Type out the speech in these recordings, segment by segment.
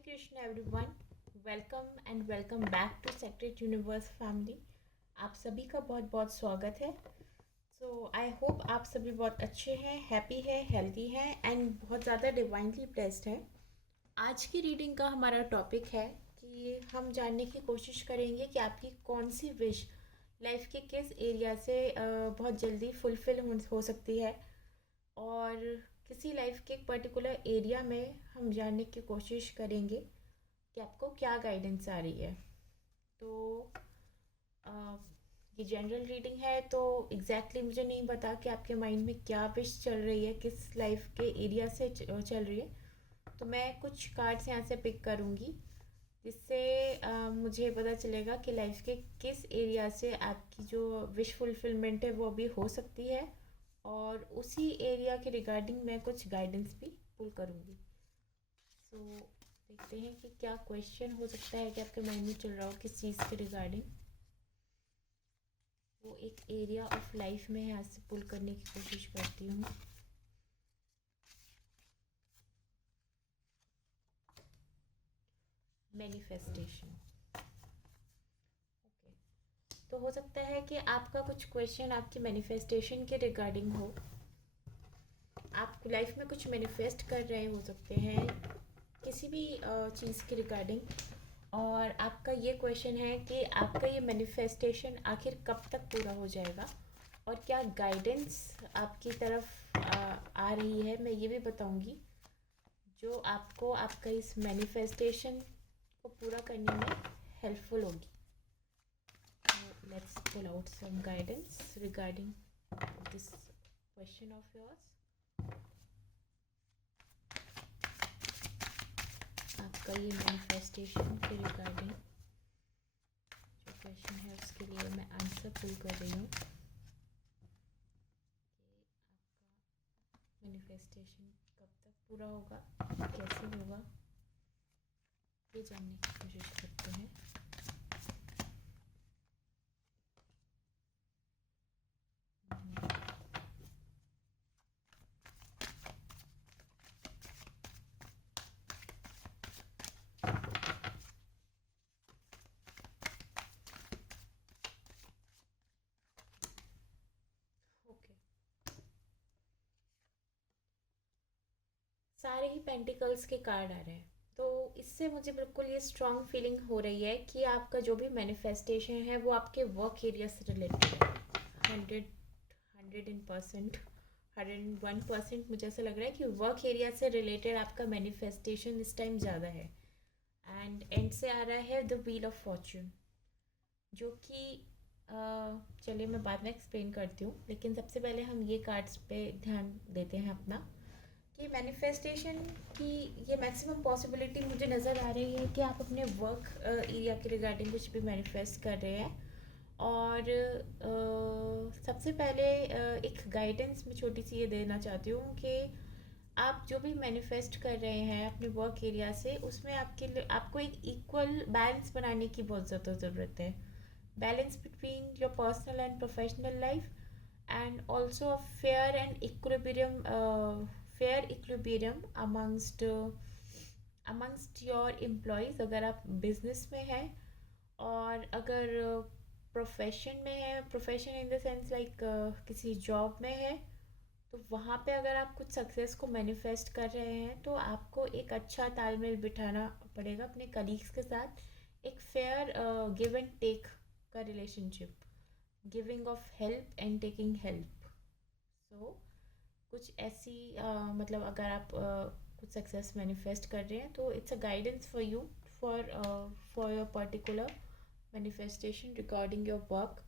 Krishna everyone, welcome back to secret universe family. आप सभी का बहुत बहुत स्वागत है। सो आई होप आप सभी बहुत अच्छे हैं, हैप्पी है, हेल्दी हैं एंड बहुत ज़्यादा डिवाइनली ब्लेस्ड हैं। आज की रीडिंग का हमारा टॉपिक है कि हम जानने की कोशिश करेंगे कि आपकी कौन सी विश लाइफ के किस एरिया से बहुत जल्दी फुलफ़िल हो सकती है, और किसी लाइफ के एक पर्टिकुलर एरिया में हम जानने की कोशिश करेंगे कि आपको क्या गाइडेंस आ रही है। तो अ, ये जनरल रीडिंग है, तो मुझे नहीं पता कि आपके माइंड में क्या विश चल रही है, किस लाइफ के एरिया से चल रही है। तो मैं कुछ कार्ड्स यहाँ से पिक करूँगी, जिससे मुझे पता चलेगा कि लाइफ के किस एरिया से आपकी जो विश फुलफिलमेंट है वो अभी हो सकती है, और उसी एरिया के रिगार्डिंग मैं कुछ गाइडेंस भी पुल करूँगी। सो देखते हैं कि क्या क्वेश्चन हो सकता है कि आपके माइंड में चल रहा हो किस चीज़ के रिगार्डिंग। वो एक एरिया ऑफ लाइफ में यहाँ से पुल करने की कोशिश करती हूँ। मैनिफेस्टेशन। ओके, तो हो सकता है कि आपका कुछ क्वेश्चन आपकी मैनिफेस्टेशन के रिगार्डिंग हो। आप लाइफ में कुछ मैनिफेस्ट कर रहे हो सकते हैं किसी भी चीज़ के रिगार्डिंग, और आपका ये क्वेश्चन है कि आपका ये मैनिफेस्टेशन आखिर कब तक पूरा हो जाएगा, और क्या गाइडेंस आपकी तरफ आ रही है, मैं ये भी बताऊंगी, जो आपको आपका इस मैनिफेस्टेशन को पूरा करने में हेल्पफुल होगी। Let's pull out some guidance regarding this question of yours. आपका ये मैनिफेस्टेशन के रिगार्डिंग जो क्वेश्चन है उसके लिए मैं आंसर पुल कर रही हूँ कि आपका मैनिफेस्टेशन कब तक पूरा होगा, कैसे होगा, ये जानने की कोशिश करते हैं। ओके, सारे ही पेंटिकल्स के कार्ड आ रहे हैं, तो इससे मुझे बिल्कुल ये स्ट्रॉन्ग फीलिंग हो रही है कि आपका जो भी मैनिफेस्टेशन है वो आपके वर्क एरिया से रिलेटेड है। 100% 101% मुझे ऐसा लग रहा है कि वर्क एरिया से रिलेटेड आपका मैनिफेस्टेशन इस टाइम ज़्यादा है। एंड से आ रहा है द व्हील ऑफ फॉर्च्यून, जो कि चलिए मैं बाद में एक्सप्लेन करती हूँ, लेकिन सबसे पहले हम ये कार्ड्स पे ध्यान देते हैं अपना, कि मैनिफेस्टेशन की ये मैक्सिमम पॉसिबिलिटी मुझे नज़र आ रही है कि आप अपने वर्क एरिया के रिगार्डिंग कुछ भी मैनिफेस्ट कर रहे हैं। और सबसे पहले एक गाइडेंस मैं छोटी सी ये देना चाहती हूँ कि आप जो भी मैनिफेस्ट कर रहे हैं अपने वर्क एरिया से, उसमें आपको एक इक्वल बैलेंस बनाने की बहुत ज़्यादा ज़रूरत है। Balance between your personal and professional life, and also a fair equilibrium amongst your employees, अगर आप बिजनेस में हैं, और अगर प्रोफेशन में है, profession in the sense like किसी जॉब में है, तो वहाँ पे अगर आप कुछ सक्सेस को मैनिफेस्ट कर रहे हैं तो आपको एक अच्छा तालमेल बिठाना पड़ेगा अपने कलीग्स के साथ। एक फेयर गिव एंड टेक का relationship, giving of help and taking help. So कुछ ऐसी मतलब अगर आप कुछ सक्सेस मैनिफेस्ट कर रहे हैं तो it's a guidance for you, for your particular manifestation regarding your work.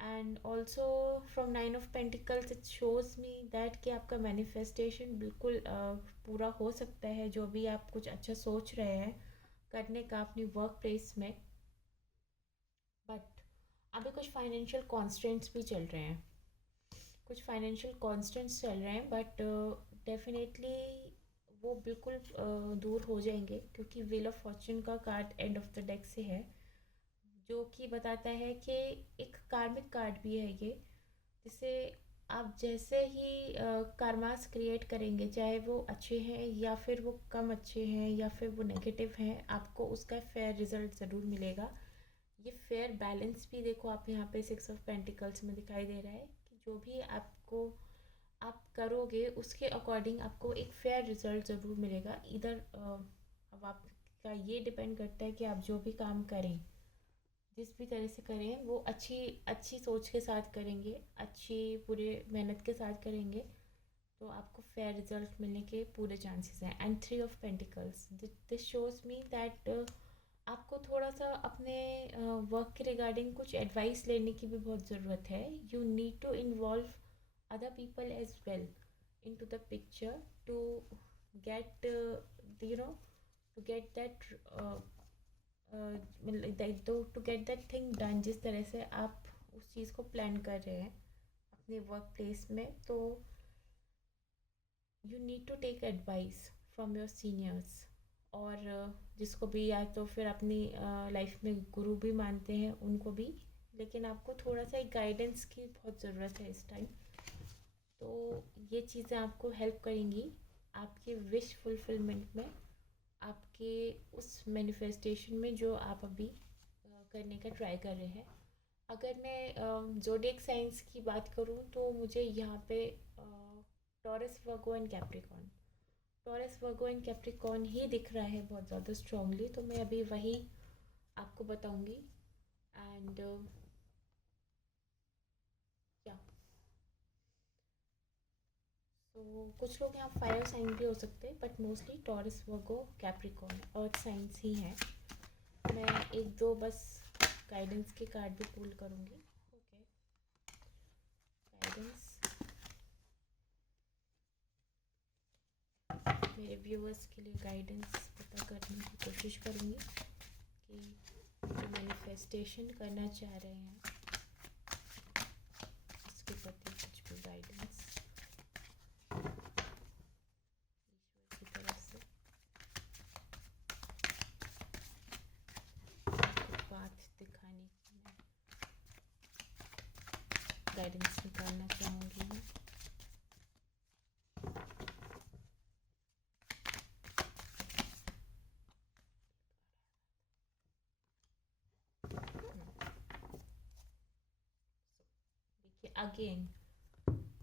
And also from Nine of Pentacles it shows me that कि आपका manifestation बिल्कुल पूरा हो सकता है, जो भी आप कुछ अच्छा सोच रहे हैं करने का अपनी वर्क प्लेस में। बट अभी कुछ फाइनेंशियल कॉन्स्टेंट्स भी चल रहे हैं, कुछ फाइनेंशियल कॉन्स्टेंट्स चल रहे हैं, बट डेफिनेटली वो बिल्कुल दूर हो जाएंगे, क्योंकि व्हील ऑफ फॉर्च्यून का card end of the deck से है, जो कि बताता है कि एक कार्मिक कार्ड भी है ये, जिसे आप जैसे ही karmas क्रिएट करेंगे, चाहे वो अच्छे हैं या फिर वो कम अच्छे हैं या फिर वो नेगेटिव हैं, आपको उसका फेयर रिजल्ट ज़रूर मिलेगा। ये फेयर बैलेंस भी देखो आप यहाँ पे 6 ऑफ पेंटिकल्स में दिखाई दे रहा है कि जो भी आपको आप करोगे उसके अकॉर्डिंग आपको एक फेयर रिजल्ट ज़रूर मिलेगा। इधर अब आपका ये डिपेंड करता है कि आप जो भी काम करें, जिस भी तरह से करें, वो अच्छी अच्छी सोच के साथ करेंगे, अच्छी पूरे मेहनत के साथ करेंगे, तो आपको फेयर रिजल्ट मिलने के पूरे चांसेस हैं। And 3 of pentacles, this shows me that आपको थोड़ा सा अपने वर्क के रिगार्डिंग कुछ एडवाइस लेने की भी बहुत ज़रूरत है। You need to involve other people as well into the picture to get you know to get that to get that thing done, जिस तरह से आप उस चीज़ को प्लान कर रहे हैं अपने वर्क प्लेस में। तो you need to take advice from your seniors, और जिसको भी या तो फिर अपनी लाइफ में गुरु भी मानते हैं उनको भी, लेकिन आपको थोड़ा सा एक गाइडेंस की बहुत ज़रूरत है इस टाइम। तो ये चीज़ें आपको हेल्प करेंगी आपके विश फुलफिलमेंट में, आपके उस मैनिफेस्टेशन में जो आप अभी करने का ट्राई कर रहे हैं। अगर मैं ज़ोडिएक साइंस की बात करूँ तो मुझे यहाँ पे Taurus, Virgo and Capricorn, Taurus, Virgo and Capricorn ही दिख रहा है बहुत ज़्यादा स्ट्रांगली, तो मैं अभी वही आपको बताऊँगी। एंड या तो कुछ लोग यहाँ फायर साइन भी हो सकते हैं, but mostly Taurus, Virgo, Capricorn earth science ही हैं। मैं एक दो बस गाइडेंस के कार्ड भी पुल करूँगी। ओके, गाइडेंस मेरे व्यूअर्स के लिए गाइडेंस पता करने की कोशिश करूँगी कि जो मैनिफेस्टेशन करना चाह रहे हैं उसके प्रति कुछ भी गाइडेंस ईश्वर की तरफ से बात दिखाने की मैं गाइडेंस निकालना चाहूँगी मैं। देखिए again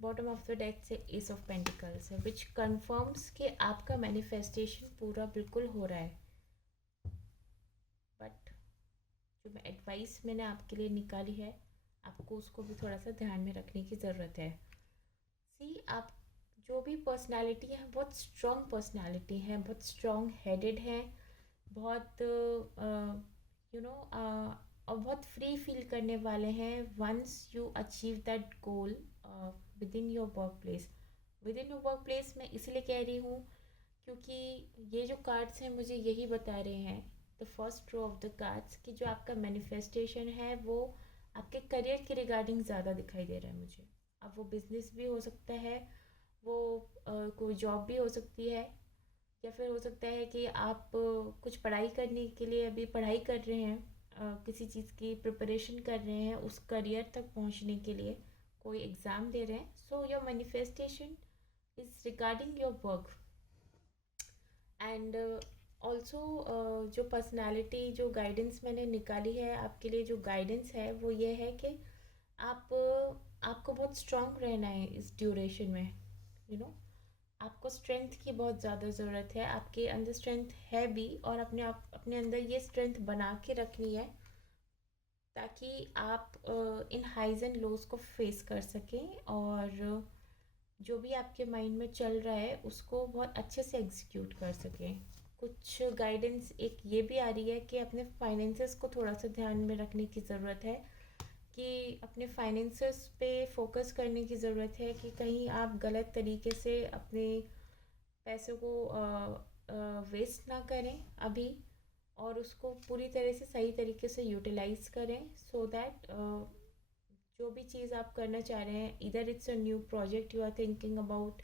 bottom of the deck से एस ऑफ पेंटिकल्स है, विच कंफर्म्स कि आपका मैनिफेस्टेशन पूरा बिल्कुल हो रहा है। बट जो मैं एडवाइस मैंने आपके लिए निकाली है, आपको उसको भी थोड़ा सा ध्यान में रखने की ज़रूरत है। सी, आप जो भी पर्सनालिटी है बहुत स्ट्रॉन्ग पर्सनालिटी है, बहुत स्ट्रॉन्ग हेडेड है, बहुत और बहुत फ्री फील करने वाले हैं once you achieve that goal within your work place. Within your work place मैं इसलिए कह रही हूँ क्योंकि ये जो कार्ड्स हैं मुझे यही बता रहे हैं, the first row of the cards, कि जो आपका मैनिफेस्टेशन है वो आपके करियर के रिगार्डिंग ज़्यादा दिखाई दे रहा है मुझे। अब वो बिजनेस भी हो सकता है, वो कोई जॉब भी हो सकती है, या फिर हो सकता है कि आप कुछ पढ़ाई करने के लिए अभी पढ़ाई कर रहे हैं, किसी चीज़ की प्रिपरेशन कर रहे हैं उस करियर तक पहुंचने के लिए, कोई एग्ज़ाम दे रहे हैं। So your manifestation is regarding your work. And also जो पर्सनालिटी, जो गाइडेंस मैंने निकाली है आपके लिए, जो गाइडेंस है वो ये है कि आप आपको बहुत स्ट्रांग रहना है इस ड्यूरेशन में। यू नो आपको स्ट्रेंथ की बहुत ज़्यादा ज़रूरत है, आपके अंदर स्ट्रेंथ है भी, और अपने अंदर ये स्ट्रेंथ बना के रखनी है ताकि आप इन हाइज एंड लोज को फेस कर सकें, और जो भी आपके माइंड में चल रहा है उसको बहुत अच्छे से एग्जीक्यूट कर सकें। कुछ गाइडेंस एक ये भी आ रही है कि अपने फाइनेंसेस को थोड़ा सा ध्यान में रखने की ज़रूरत है, कि अपने फाइनेंसेस पे फोकस करने की ज़रूरत है कि कहीं आप गलत तरीके से अपने पैसों को वेस्ट ना करें अभी, और उसको पूरी तरह से सही तरीके से यूटिलाइज करें, सो दैट जो भी चीज़ आप करना चाह रहे हैं, इधर it's a new project you are thinking about,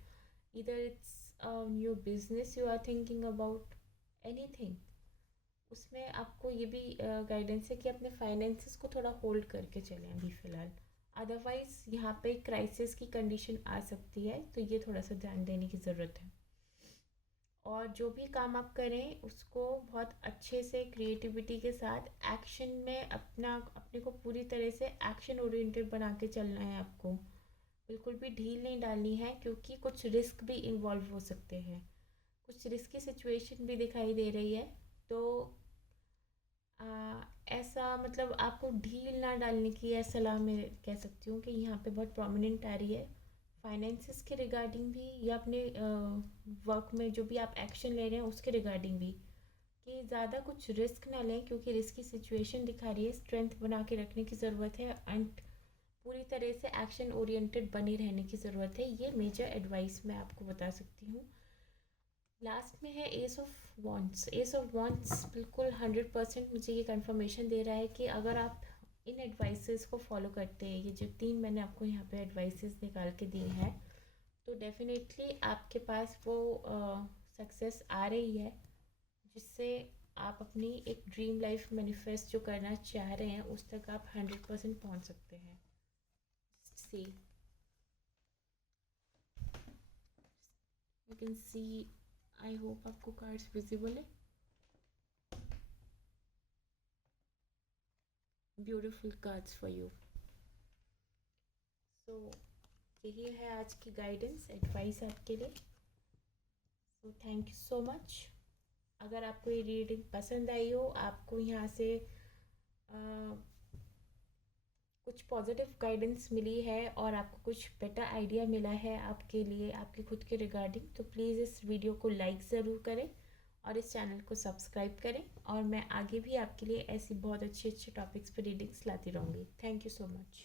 इधर it's a new business you are thinking about, anything, उसमें आपको ये भी गाइडेंस है कि अपने फाइनेंसेस को थोड़ा होल्ड करके चलें अभी फ़िलहाल। अदरवाइज़ यहाँ पे क्राइसिस की कंडीशन आ सकती है, तो ये थोड़ा सा ध्यान देने की ज़रूरत है। और जो भी काम आप करें उसको बहुत अच्छे से क्रिएटिविटी के साथ एक्शन में अपने को पूरी तरह से एक्शन ओरिएंटेड बना के चलना है आपको। बिल्कुल भी ढील नहीं डालनी है, क्योंकि कुछ रिस्क भी इन्वॉल्व हो सकते हैं, कुछ रिस्की सिचुएशन भी दिखाई दे रही है। तो आ, ऐसा मतलब आपको ढील ना डालने की यह सलाह मैं कह सकती हूँ कि यहाँ पे बहुत प्रोमिनेंट आ रही है, फाइनेंसिस के रिगार्डिंग भी या अपने वर्क में जो भी आप एक्शन ले रहे हैं उसके रिगार्डिंग भी, कि ज़्यादा कुछ रिस्क ना लें, क्योंकि रिस्की सिचुएशन दिखा रही है। स्ट्रेंथ बना के रखने की ज़रूरत है एंड पूरी तरह से एक्शन ओरिएंटेड बने रहने की ज़रूरत है। ये मेजर एडवाइस मैं आपको बता सकती हूँ। लास्ट में है S of wants. S of wants बिल्कुल 100% मुझे ये कंफर्मेशन दे रहा है कि अगर आप इन एडवाइसेस को फॉलो करते हैं, ये जो 3 मैंने आपको यहाँ पे एडवाइसेस निकाल के दी हैं, तो डेफिनेटली आपके पास वो सक्सेस आ रही है, जिससे आप अपनी एक ड्रीम लाइफ मैनिफेस्ट जो करना चाह रहे हैं उस तक आप 100% पहुँच सकते हैं। See you can see, I hope आपको कार्ड्स विजिबल है। Beautiful cards for you. So यही है आज की गाइडेंस एडवाइस आपके लिए। So thank you so much. अगर आपको ये रीडिंग पसंद आई हो, आपको यहाँ से कुछ पॉजिटिव गाइडेंस मिली है और आपको कुछ बेटर आइडिया मिला है आपके लिए, आपके खुद के रिगार्डिंग, तो प्लीज़ इस वीडियो को लाइक ज़रूर करें और इस चैनल को सब्सक्राइब करें। और मैं आगे भी आपके लिए ऐसी बहुत अच्छे अच्छे टॉपिक्स पर रीडिंग्स लाती रहूँगी। Thank you so much.